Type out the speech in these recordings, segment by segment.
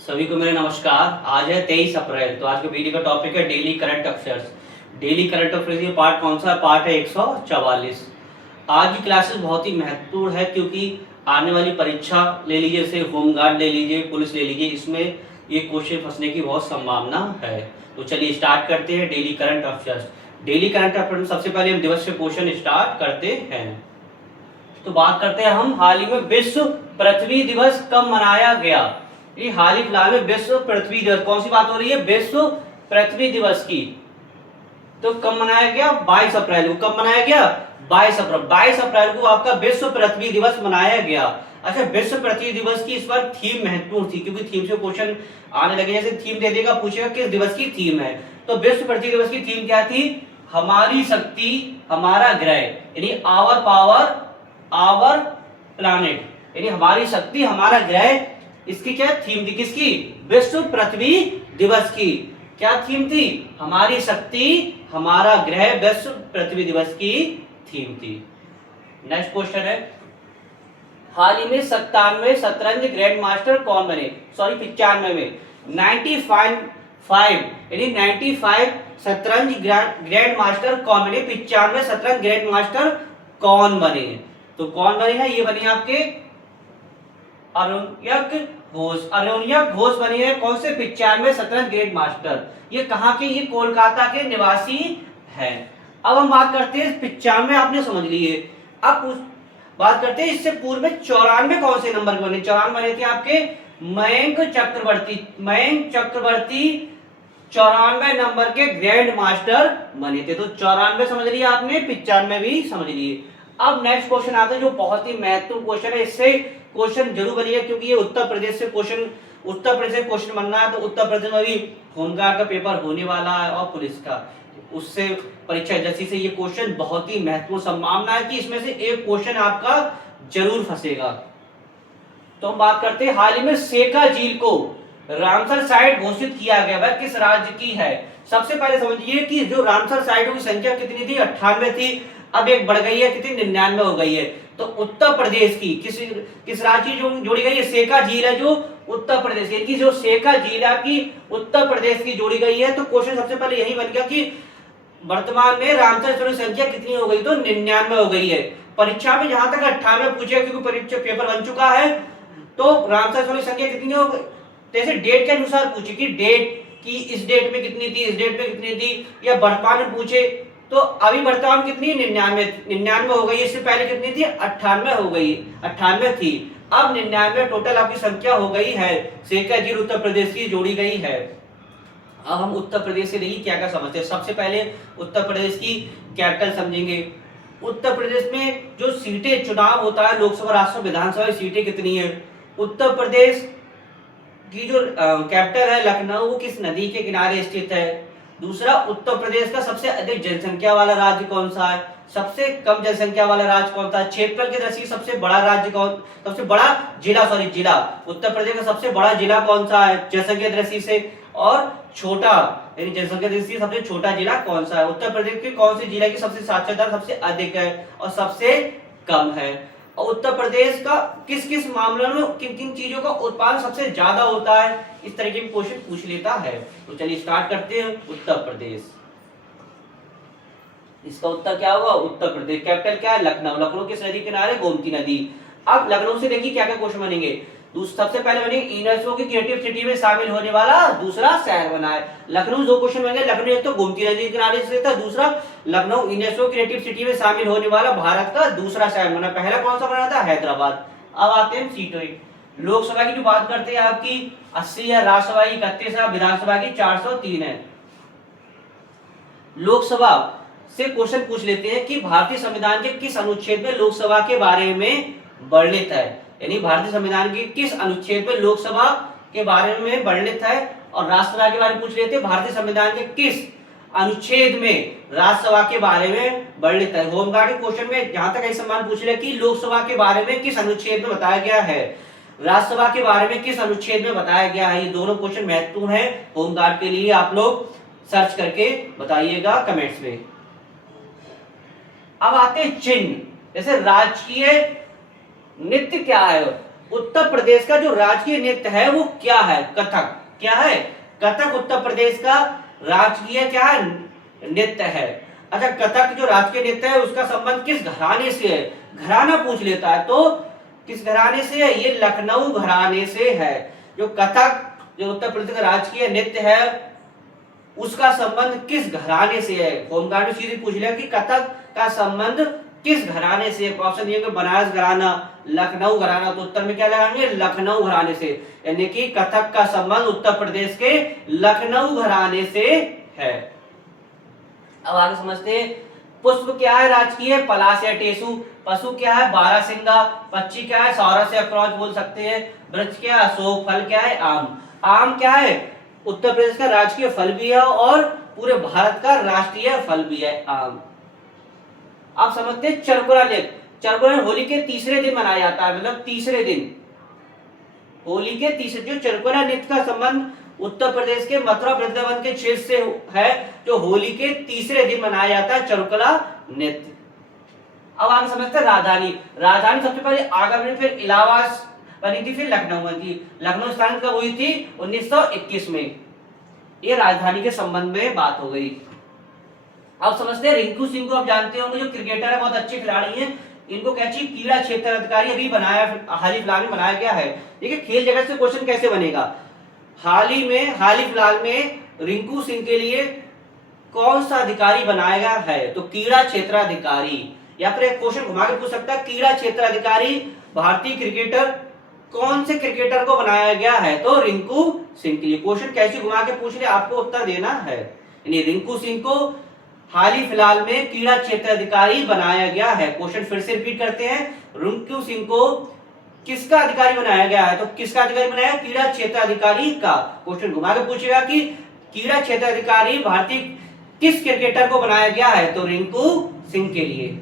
सभी को मेरा नमस्कार। आज है 23 अप्रैल। तो आज के वीडियो का टॉपिक है daily current affairs. Daily current affairs ये पार्ट कौन सा है? पार्ट है 144। आज की क्लासेस बहुत ही महत्वपूर्ण है क्योंकि आने वाली परीक्षा ले लीजिए, जैसे होमगार्ड ले लीजिए, पुलिस ले लीजिए, इसमें ये क्वेश्चन फंसने की बहुत संभावना है। तो चलिए स्टार्ट करते हैं daily current affairs. Daily current affairs सबसे पहले हम दिवस से क्वेश्चन स्टार्ट करते हैं। तो बात करते हैं हम हाल ही में विश्व पृथ्वी दिवस कब मनाया गया। ये हाल ही फिलहाल में विश्व पृथ्वी दिवस, कौन सी बात हो रही है? विश्व पृथ्वी दिवस की। तो कब मनाया गया? 22 अप्रैल को। कब मनाया गया? 22 अप्रैल को आपका विश्व पृथ्वी दिवस मनाया गया। अच्छा, विश्व पृथ्वी दिवस की इस बार थीम महत्वपूर्ण थी क्योंकि थीम से क्वेश्चन आने लगे। जैसे थीम दे देगा, पूछेगा किस दिवस की थीम है। तो विश्व पृथ्वी दिवस की थीम क्या थी? हमारी शक्ति हमारा ग्रह, यानी आवर पावर आवर प्लैनेट, यानी हमारी शक्ति हमारा ग्रह। इसकी क्या थीम थी? किसकी? विश्व पृथ्वी दिवस की। क्या थीम थी? हमारी शक्ति हमारा ग्रह, विश्व पृथ्वी दिवस की थीम थी। नेक्स्ट क्वेश्चन है, हाल ही में 97 शतरंज ग्रैंड मास्टर कौन बने? सॉरी 95 में 95 यानी 95 शतरंज ग्रैंड मास्टर कौन बने? 95 शतरंज ग्रैंड मास्टर कौन बने? तो कौन बने हैं? ये बने आपके अरुण्यक घोष। अरुण्यक घोष बने हैं कौन से? 95 शतरंज ग्रैंड मास्टर। ये कहाँ के? ये कोलकाता के निवासी हैं। अब हम बात करते हैं 95 आपने समझ लिए। अब बात करते हैं इससे पूर्व में 94 कौन से नंबर के बने? 94 बने थे आपके मयंक चक्रवर्ती। मयंक चक्रवर्ती 94 नंबर के ग्रैंड मास्टर बने थे। तो 94 समझ लिया आपने, 95 भी समझ लिए। अब नेक्स्ट क्वेश्चन आता है जो बहुत ही महत्वपूर्ण क्वेश्चन है। इससे क्वेश्चन जरूर बनिए क्योंकि ये उत्तर प्रदेश से क्वेश्चन बनना है। तो उत्तर प्रदेश में भी होमगार्ड का पेपर होने वाला है और पुलिस का, उससे परीक्षा एजेंसी से ये क्वेश्चन बहुत ही महत्वपूर्ण संभावना है कि इसमें से एक क्वेश्चन आपका जरूर फंसेगा। तो हम बात करते हैं हाल ही में सेका झील को रामसर साइट घोषित किया गया, वह किस राज्य की है? सबसे पहले समझिए कि जो रामसर साइटों की संख्या कितनी थी? 98 थी। अब एक बढ़ गई है, कितनी? 99 हो गई है। तो उत्तर प्रदेश की किस राज्य जो जोड़ी गई है? सेका झील है जो उत्तर प्रदेश की, जो सेका झील है की उत्तर प्रदेश की जोड़ी गई है। तो क्वेश्चन सबसे पहले यही बन गया कि वर्तमान में रामसर की संख्या कितनी हो गई? तो 99 हो गई है। परीक्षा में जहां तक 98 पूछेगा क्योंकि परीक्षा पेपर बन चुका है, तो रामसर की संख्या कितनी हो गई? जैसे डेट के अनुसार पूछे कि डेट की इस डेट में कितनी थी, इस डेट में कितनी थी, या वर्तमान में पूछे तो अभी वर्तमान कितनी? 99 हो गई। इससे पहले कितनी थी? 98 हो गई, 98 थी। अब 99 टोटल आपकी संख्या हो गई है। सेका झील उत्तर प्रदेश की जोड़ी गई है। अब हम उत्तर प्रदेश से देखिए क्या क्या समझते हैं। सबसे पहले उत्तर प्रदेश की कैपिटल समझेंगे। उत्तर प्रदेश में जो सीटें चुनाव होता है, लोकसभा राज्यसभा विधानसभा सीटें कितनी है? उत्तर प्रदेश की जो कैपिटल है लखनऊ, वो किस नदी के किनारे स्थित है? दूसरा, उत्तर प्रदेश का सबसे अधिक जनसंख्या वाला राज्य कौन सा है? सबसे कम जनसंख्या वाला राज्य कौन सा है? क्षेत्रफल की दृष्टि से सबसे बड़ा राज्य कौन? सबसे बड़ा जिला उत्तर प्रदेश का सबसे बड़ा जिला कौन सा है जनसंख्या दृष्टि से? और छोटा, यानी जनसंख्या दृष्टि से सबसे छोटा जिला कौन सा है? उत्तर प्रदेश के कौन से जिला की सबसे साक्षरता सबसे अधिक है और सबसे कम है? और उत्तर प्रदेश का किस किस मामलों में किन किन चीजों का उत्पादन सबसे ज्यादा होता है? इस तरह के क्वेश्चन पूछ लेता है। तो चलिए स्टार्ट करते हैं। उत्तर प्रदेश, इसका उत्तर क्या होगा? उत्तर प्रदेश। कैपिटल क्या है? लखनऊ। लखनऊ किस नदी किनारे? गोमती नदी। अब लखनऊ से देखिए क्या क्या क्वेश्चन बनेंगे। सबसे पहले बनेंगे यूनेस्को की क्रिएटिव सिटी में शामिल होने वाला दूसरा शहर बना है। लखनऊ दो क्वेश्चन बनेंगे। लखनऊ एक तो गोमती नदी के किनारे से था, दूसरा लखनऊ यूनेस्को क्रिएटिव सिटी में शामिल होने वाला भारत का दूसरा शहर बना। पहला कौन सा बना था? हैदराबाद। अब आते हैं सीटें। लोकसभा की जो बात करते हैं आपकी 80 है, राज्यसभा की 31 है, विधानसभा की 403 है। लोकसभा से क्वेश्चन पूछ लेते हैं कि भारतीय संविधान के किस अनुच्छेद में लोकसभा के बारे में वर्णित है? यानी भारतीय संविधान के किस अनुच्छेद में लोकसभा के बारे में वर्णित है? और राज्यसभा के बारे में पूछ लेते हैं भारतीय संविधान के किस अनुच्छेद में राज्यसभा के बारे में वर्णित है। होमगार्ड के क्वेश्चन में जहां तक ऐसा सवाल पूछ ले कि लोकसभा के बारे में किस अनुच्छेद में बताया गया है, राज्यसभा के बारे में किस अनुच्छेद में बताया गया है, ये दोनों क्वेश्चन महत्वपूर्ण है होमगार्ड के लिए। आप लोग सर्च करके बताइएगा कमेंट्स में। अब आते हैं चिन्ह। जैसे राजकीय नृत्य क्या है? उत्तर प्रदेश का जो राजकीय नृत्य है वो क्या है? कथक। क्या है? कथक उत्तर प्रदेश का राजकीय क्या है? नृत्य है। अच्छा, कथक जो राजकीय नृत्य है उसका संबंध किस घराने से है? घराना पूछ लेता है तो किस घराने से है? ये लखनऊ घराने से है। जो कथक जो उत्तर प्रदेश का राजकीय नृत्य है उसका संबंध किस घराने से है? होमगार्ड में सीधे पूछ लिया कि कथक का संबंध किस घराने से? ऑप्शन ये कि बनारस घराना, लखनऊ घराना, तो उत्तर में क्या लगाएंगे? लखनऊ घराने से। यानी कि कथक का संबंध उत्तर प्रदेश के लखनऊ घराने से है। अब आगे समझते हैं। पुष्प क्या है राजकीय? पलाश या टेसु। पशु क्या है? बारहसिंगा। पक्षी क्या है? सौरस या क्रॉच बोल सकते हैं। वृक्ष क्या है? अशोक। फल क्या है? आम। आम क्या है? उत्तर प्रदेश का राजकीय फल भी है और पूरे भारत का राष्ट्रीय फल भी है आम। आप समझते हैं चरकुरा नृत्य। चरकुरा होली के तीसरे दिन मनाया जाता है, मतलब तीसरे दिन होली के तीसरे। जो चरकुरा नृत्य का संबंध उत्तर प्रदेश के मथुरा वृंदावन के क्षेत्र से है, जो होली के तीसरे दिन मनाया जाता है चरकुरा नृत्य। अब आगे समझते हैं राजधानी। राजधानी सबसे पहले आगरा में, फिर इलाहाबाद बनी थी, फिर लखनऊ बनी थी। लखनऊ स्थापित कब हुई थी? 1921 में। ये राजधानी के संबंध में बात हो गई। अब समझते हैं रिंकू सिंह को। आप जानते होंगे जो क्रिकेटर है, बहुत अच्छे खिलाड़ी हैं। इनको क्या चाहिए? क्रीड़ा क्षेत्र अधिकारी अभी बनाया, हाल ही फिलहाल में बनाया गया है। देखिए खेल जगत से क्वेश्चन कैसे बनेगा। हाल ही फिलहाल में रिंकू सिंह के लिए कौन सा अधिकारी बनाया गया है? तो क्रीड़ा क्षेत्र अधिकारी। या फिर एक क्वेश्चन घुमा के पूछ सकता है, क्रीड़ा क्षेत्र अधिकारी भारतीय क्रिकेटर कौन से क्रिकेटर को बनाया गया है? तो रिंकू सिंह के लिए। क्वेश्चन कैसे घुमा के पूछ ले, आपको उत्तर देना है। यानी रिंकू सिंह को हाल ही फिलहाल में क्रीड़ा क्षेत्र अधिकारी बनाया गया है। क्वेश्चन फिर से रिपीट करते हैं। रिंकू सिंह को किसका अधिकारी बनाया गया है? तो किसका अधिकारी बनाया? क्रीड़ा क्षेत्र अधिकारी का। क्वेश्चन घुमा के पूछेगा कि क्रीड़ा क्षेत्र अधिकारी भारतीय किस क्रिकेटर को बनाया गया है? तो रिंकू सिंह के लिए।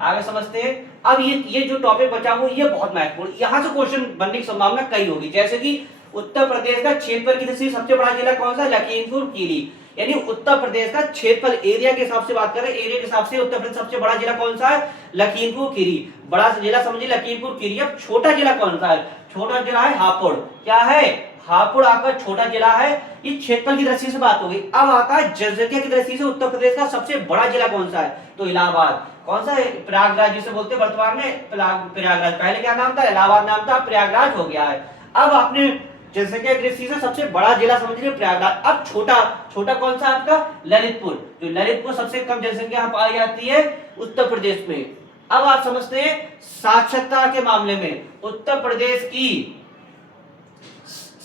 आगे समझते हैं। अब ये जो टॉपिक बचा हुआ ये बहुत महत्वपूर्ण, यहां से क्वेश्चन बनने की संभावना कई होगी। जैसे कि उत्तर प्रदेश का क्षेत्रफल की दृष्टि से सबसे बड़ा जिला कौन सा? लखीमपुर खीरी। यानी उत्तर प्रदेश का क्षेत्रफल एरिया के हिसाब से बात करें, एरिया के हिसाब से उत्तर प्रदेश सबसे बड़ा जिला कौन सा है? लखीमपुर खीरी। बड़ा जिला समझिए लखीमपुर खीरी। अब छोटा जिला कौन सा है? छोटा जिला है हापुड़। क्या है? हापुड़ आपका छोटा जिला है। ये क्षेत्रफल की दृष्टि से बात हो गई। अब आता है जनसंख्या की दृष्टि से उत्तर प्रदेश का सबसे बड़ा जिला कौन सा है? तो इलाहाबाद। कौन सा है? प्रयागराज जिसे बोलते हैं वर्तमान में प्रयागराज। पहले क्या नाम था? इलाहाबाद नाम था, प्रयागराज हो गया है। अब आपने जनसंख्या की दृष्टि से सबसे बड़ा जिला समझ लिया प्रयागराज। अब छोटा कौन सा आपका? ललितपुर। जो ललितपुर सबसे कम जनसंख्या पाई जाती है उत्तर प्रदेश में। अब आप समझते हैं साक्षरता के मामले में उत्तर प्रदेश की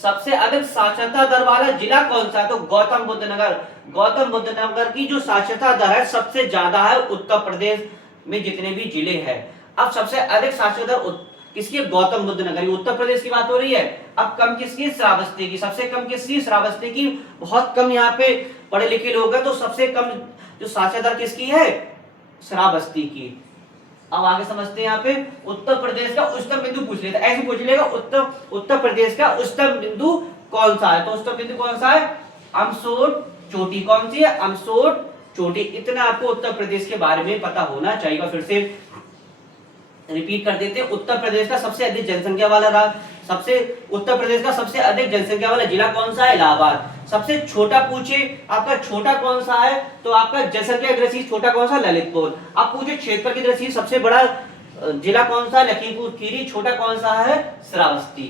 सबसे अधिक साक्षरता दर वाला जिला कौन सा है? तो गौतम बुद्ध नगर। गौतम बुद्ध नगर की जो साक्षरता दर है सबसे ज्यादा है उत्तर प्रदेश में जितने भी जिले हैं। अब सबसे अधिक साक्षरता दर किसकी? गौतम बुद्ध नगर। उत्तर प्रदेश की बात हो रही है। अब कम किसकी? श्रावस्ती की। सबसे कम किसकी? श्रावस्ती की। बहुत कम यहाँ पे पढ़े लिखे लोग हैं, तो सबसे कम जो साक्षरता दर किसकी है? श्रावस्ती की। अब आगे समझते हैं। यहाँ पे उत्तर प्रदेश का उच्चतम बिंदु पूछ लेता है। ऐसे पूछ लेगा उत्तर प्रदेश का उच्चतम बिंदु कौन सा है? तो उच्चतम बिंदु कौन सा है? अमसोट चोटी। कौन सी है? अमसोट चोटी। इतना आपको उत्तर प्रदेश के बारे में पता होना चाहिए। फिर से रिपीट कर देते हैं। उत्तर प्रदेश का सबसे अधिक जनसंख्या वाला उत्तर प्रदेश का सबसे अधिक जनसंख्या वाला जिला कौन सा है? इलाहाबाद। सबसे छोटा पूछे आपका छोटा कौन सा है? तो आपका जनसंख्या की दृष्टि से छोटा कौन सा? ललितपुर। आप पूछे क्षेत्रफल की दृष्टि से सबसे बड़ा जिला कौन सा? लखीमपुर खीरी। छोटा कौन सा है? श्रावस्ती।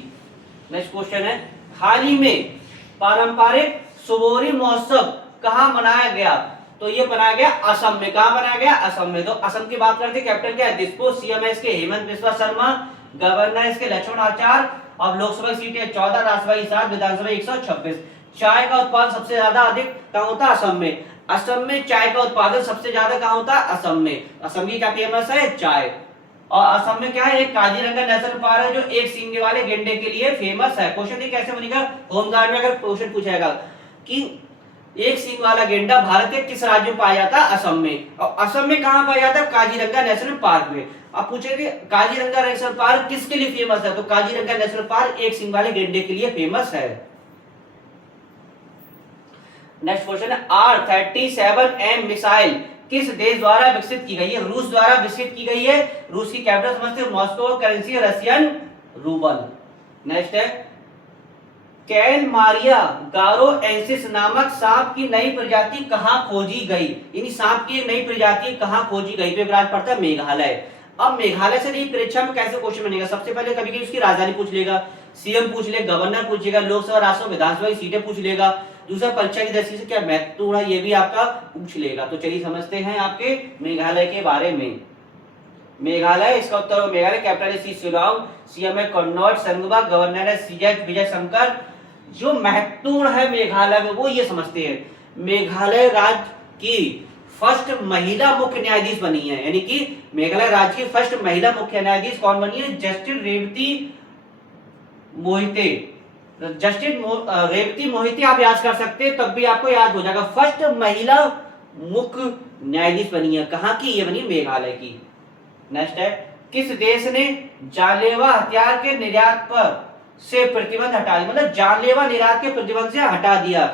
नेक्स्ट क्वेश्चन है, हाल ही में पारंपरिक सुबोरी महोत्सव कहाँ मनाया गया? तो ये बनाया गया असम में। कहाँ बनाया गया? असम में। तो असम की बात करते हैं। कैपिटल क्या है? दिसपुर। सीएम है इसके हेमंत बिस्वा शर्मा। गवर्नर इसके लक्ष्मण आचार्य। और लोकसभा सीटें 14, राज्यसभा 7, विधानसभा 126। चाय का उत्पादन सबसे ज्यादा अधिक कहाँ होता है? असम में। असम में चाय का उत्पादन सबसे ज्यादा कहाँ होता है? असम में। असम की क्या फेमस है? चाय। और असम में क्या है? एक काजीरंगा नेशनल पार्क है जो एक सींग वाले गेंडे के लिए फेमस है। क्वेश्चन ये कैसे बनेगा? होमगार्ड में अगर क्वेश्चन पूछेगा कि एक सींग वाला गेंडा भारत के किस राज्य में पाया जाता है? असम में। और असम में कहाँ पाया जाता है? काजीरंगा नेशनल पार्क में। अब पूछेंगे काजीरंगा नेशनल पार्क किसके लिए फेमस है? तो काजीरंगा नेशनल पार्क एक सींग वाले गेंडे के लिए फेमस है। नेक्स्ट क्वेश्चन है, R-37M मिसाइल किस देश द्वारा विकसित की गई है? रूस द्वारा विकसित की गई है। रूस की कैपिटल समझते हो मॉस्को, करेंसी है रशियन रूबल। नेक्स्ट है कैन मारिया गारोएंसिस नामक सांप की नई प्रजाति कहां खोजी गई? यानी सांप की नई प्रजाति कहां खोजी गई? तो एक राज्य पड़ता है मेघालय। अब मेघालय से नहीं परीक्षा में कैसे क्वेश्चन बनेगा? सबसे पहले कभी कभी उसकी राजधानी पूछ लेगा, सीएम पूछ लेगा, गवर्नर पूछेगा, लोकसभा राज्यसभा विधानसभा की सीटें पूछ लेगा। दूसरा परीक्षा की दृष्टि से क्या महत्वपूर्ण है ये भी आपका पूछ लेगा। तो चलिए समझते हैं आपके मेघालय के बारे में। मेघालय, इसका उत्तर मेघालय, कैपिटल है शिलांग, सीएम है कन्नौज संगमा, गवर्नर है सीएच विजय शंकर। जो महत्वपूर्ण है मेघालय में वो ये समझते हैं मेघालय राज्य की फर्स्ट महिला मुख्य न्यायाधीश बनी है। यानी कि मेघालय राज्य की फर्स्ट महिला मुख्य न्यायाधीश कौन बनी है? जस्टिस रेवती मोहिते। जस्टिस रेवती मोहिते आप याद कर सकते हैं, तब भी आपको याद हो जाएगा। फर्स्ट महिला मुख्य न्यायाधीश बनी है। कहां की? ये बनी मेघालय की। नेक्स्ट है किस देश ने जानलेवा हथियार के निर्यात पर से प्रतिबंध हटा दिया? मतलब जानलेवा निर्यात के प्रतिबंध से हटा दिया।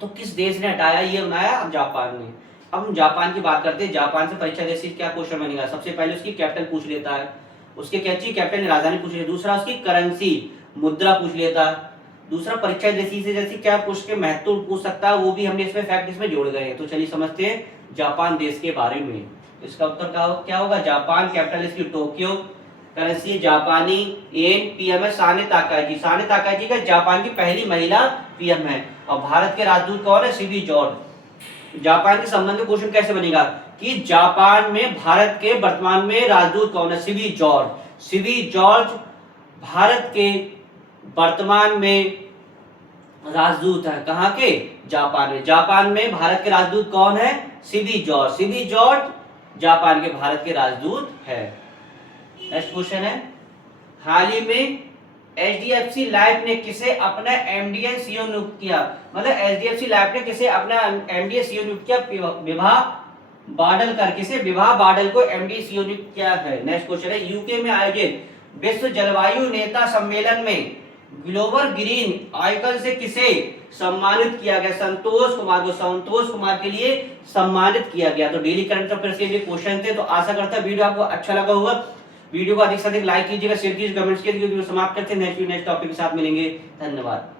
तो किस देश ने हटाया? ये बनाया अब जापान ने। अब हम जापान की बात करते हैं। जापान से परीक्षा जैसे क्या क्वेश्चन बनेगा? सबसे पहले उसकी कैपिटल पूछ लेता है, उसके क्या चाहिए कैपिटल राजधानी पूछ लेता है। दूसरा उसकी करेंसी मुद्रा पूछ लेता है। दूसरा परीक्षा जैसी से जैसी क्या पूछ के महत्व पूछ सकता है वो भी हमने इसमें फैक्ट इसमें जोड़ गए हैं। तो चलिए समझते हैं जापान देश के बारे में। इसका उत्तर क्या होगा? जापान, कैपिटल इसकी टोक्यो, करेंसी जापानी येन, पीएम है साने ताकाजी। साने ताकाजी का जापान की पहली महिला पीएम है। और भारत के राजदूत कौन है? CB George. जापान के संबंध में क्वेश्चन कैसे बनेगा कि जापान में भारत के वर्तमान में राजदूत कौन है? CB George. CB George Bharat के वर्तमान में राजदूत है। कहां के? जापान में। जापान में भारत के राजदूत कौन है? CB George. CB George Japan के भारत के राजदूत है। नेक्स्ट क्वेश्चन है हाल ही में एचडीएफसी लाइफ ने किसे अपना एमडीए सीईओ नियुक्त किया? मतलब एचडीएफसी लाइफ ने किसे अपना एमडीए सीईओ नियुक्त किया? विभा बाडलकर। किसे? विभा बाडल को एमडीए सीईओ नियुक्त किया है। नेक्स्ट क्वेश्चन है यूके में आयोजित विश्व जलवायु नेता सम्मेलन में ग्लोबल ग्रीन आइकन से किसे सम्मानित किया गया? संतोष कुमार को। संतोष कुमार के लिए सम्मानित किया गया। तो डेली करंट अफेयर्स के लिए क्वेश्चन थे। तो आशा करता हूं वीडियो आपको अच्छा लगा होगा। वीडियो को अधिक से अधिक लाइक कीजिएगा, शेयर कीजिएगा, कमेंट्स कीजिएगा। समाप्त करते हैं, नेक्स्ट टॉपिक के साथ मिलेंगे। धन्यवाद।